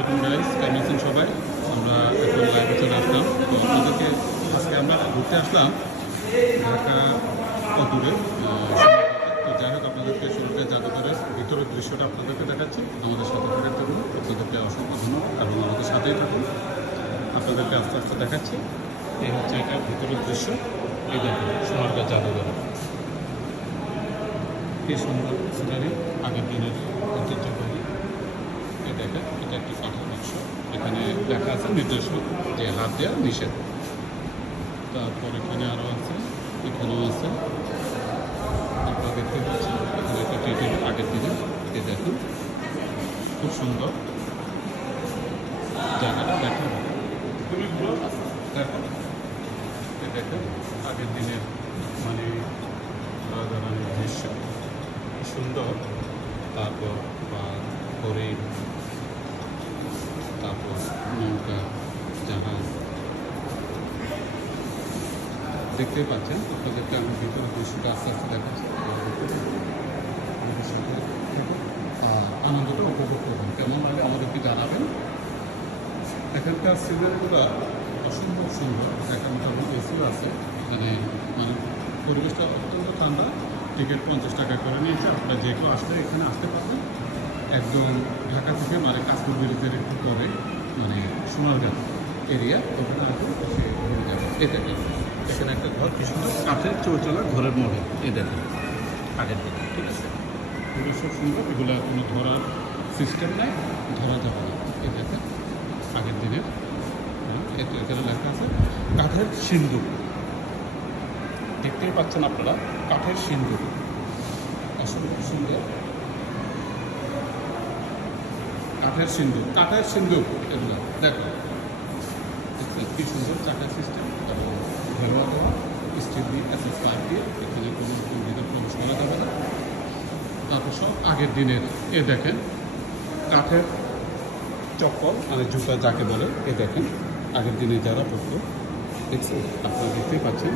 আলাইকুম গাইস, কেমন আছেন সবাই? আমরা এখন লাইভে চলে আসলাম। তো আপনাদেরকে আজকে আমরা ঘুরতে আসলাম ঢাকা অদূরে। তো যাই হোক, আপনাদেরকে সোনারগাঁ জাদুঘরের ভিতরের দৃশ্যটা আপনাদেরকে দেখাচ্ছি। আমাদের সাথে থাকার জন্য আপনাদেরকে অসংখ্য ধন্যবাদ এবং আমাদের সাথেই থাকুন। আপনাদেরকে আস্তে আস্তে দেখাচ্ছি। এই হচ্ছে এটার ভিতরের দৃশ্য। এই দেখুন সোনারগাঁ জাদুঘর, কি সুন্দর সিনারি, আগের দিনের ঐতিহ্যবাহী। এটা একটি কাঠের বাক্স, এখানে লেখা আছে নির্দেশক যে হাত দেওয়া নিষেধ। তারপর এখানে আরও আছে, এখানেও আছে, আপনারা দেখতে পাচ্ছেন। এখানে একটা টিটির আগের দিনে এটি দেখুন, খুব সুন্দর জায়গাটা দেখা হবে। দেখুন দেখুন আগের দিনের মানে রাজা রানীর দৃশ্য সুন্দর। তারপর বা হরিণ, তারপর নৌকা, জাহাজ দেখতেই পাচ্ছেন। আপনাদেরকে আমি ভিতরে দৃশ্যটা আস্তে আস্তে দেখাচ্ছি। আর আনন্দটা উপভোগ করবেন। কেমন লাগে আমাদেরকে জানাবেন। এখানকার সিনারিগুলো অসম্ভব সুন্দর। এখানে মোটামুটি এসিও আছে। এখানে মানে পরিবেশটা অত্যন্ত ঠান্ডা। টিকিট 50 টাকা করে নিয়েছে। আপনারা যে কেউ আসলে এখানে আসতে পারবেন। একদম ঢাকা থেকে মানে কাশপুর ব্রিজের একটু পরে মানে সোনারগাঁ এরিয়া, ওখানে আসবে সে ঘুরে যাবে। এটাকে এখানে একটা ঘর, কি সুন্দর কাঠের চৌচলা ঘরের মডেল। এই দেখেন আগের দিকে, ঠিক আছে। এগুলো সব সুন্দর, এগুলো কোনো ধরার সিস্টেম নেই, ধরা যাবে না। এই দেখেন আগের দিনের। এখানে লেখা আছে কাঠের সিন্দুক, দেখতেই পাচ্ছেন আপনারা, কাঠের সিন্দুক অসম্ভব সুন্দর। কাঠের সিন্দুক এগুলো দেখো, কি সুন্দর চাকার সিস্টেম এবং ঘেরোয়া দেওয়া স্টিল দিয়ে এসএস পাইপ দিয়ে। এখানে কোনো ভিতরে প্রবেশ করা যাবে না। তারপর সব আগের দিনের। এ দেখেন কাঠের চপ্পল মানে জুতা যাকে বলে। এ দেখেন আগের দিনে যারা পড়তো, দেখছেন, আপনারা দেখতেই পাচ্ছেন।